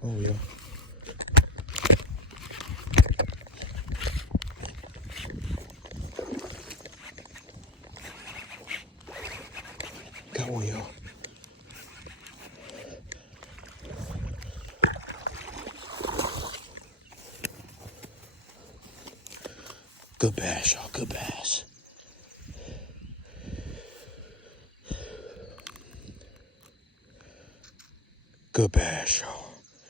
Oh, yeah. Got one, y'all. Good bass, y'all. Good bass. Good bass, y'all.